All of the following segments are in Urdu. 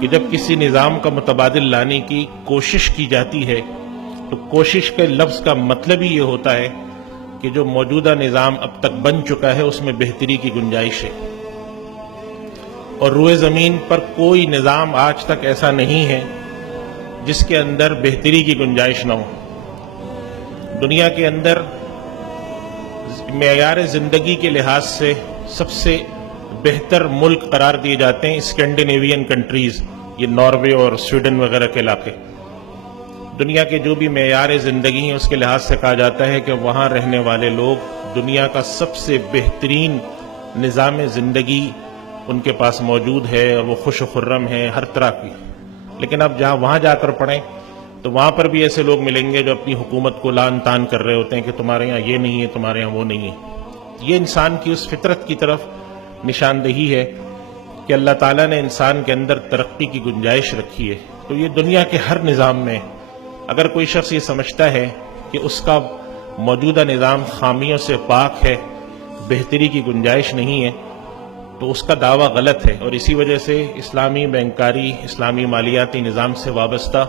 کہ جب کسی نظام کا متبادل لانے کی کوشش کی جاتی ہے تو کوشش کے لفظ کا مطلب ہی یہ ہوتا ہے کہ جو موجودہ نظام اب تک بن چکا ہے اس میں بہتری کی گنجائش ہے، اور روئے زمین پر کوئی نظام آج تک ایسا نہیں ہے جس کے اندر بہتری کی گنجائش نہ ہو۔ دنیا کے اندر معیار زندگی کے لحاظ سے سب سے بہتر ملک قرار دیے جاتے ہیں اسکینڈینیوین کنٹریز، یہ ناروے اور سویڈن وغیرہ کے علاقے۔ دنیا کے جو بھی معیار زندگی ہیں اس کے لحاظ سے کہا جاتا ہے کہ وہاں رہنے والے لوگ دنیا کا سب سے بہترین نظام زندگی ان کے پاس موجود ہے، اور وہ خوش و خرم ہیں ہر طرح کی۔ لیکن اب وہاں جا کر پڑھیں تو وہاں پر بھی ایسے لوگ ملیں گے جو اپنی حکومت کو لعن طعن کر رہے ہوتے ہیں کہ تمہارے یہاں یہ نہیں ہے، تمہارے یہاں وہ نہیں ہے۔ یہ انسان کی اس فطرت کی طرف نشاندہی ہے کہ اللہ تعالیٰ نے انسان کے اندر ترقی کی گنجائش رکھی ہے۔ تو یہ دنیا کے ہر نظام میں اگر کوئی شخص یہ سمجھتا ہے کہ اس کا موجودہ نظام خامیوں سے پاک ہے، بہتری کی گنجائش نہیں ہے، تو اس کا دعویٰ غلط ہے۔ اور اسی وجہ سے اسلامی بینکاری، اسلامی مالیاتی نظام سے وابستہ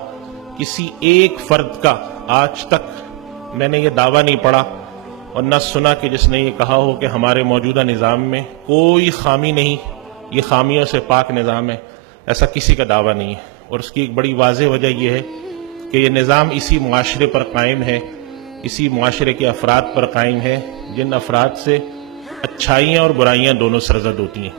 کسی ایک فرد کا آج تک میں نے یہ دعویٰ نہیں پڑھا اور نہ سنا کہ جس نے یہ کہا ہو کہ ہمارے موجودہ نظام میں کوئی خامی نہیں، یہ خامیوں سے پاک نظام ہے۔ ایسا کسی کا دعویٰ نہیں ہے، اور اس کی ایک بڑی واضح وجہ یہ ہے کہ یہ نظام اسی معاشرے پر قائم ہے، اسی معاشرے کے افراد پر قائم ہے جن افراد سے اچھائیاں اور برائیاں دونوں سرزد ہوتی ہیں۔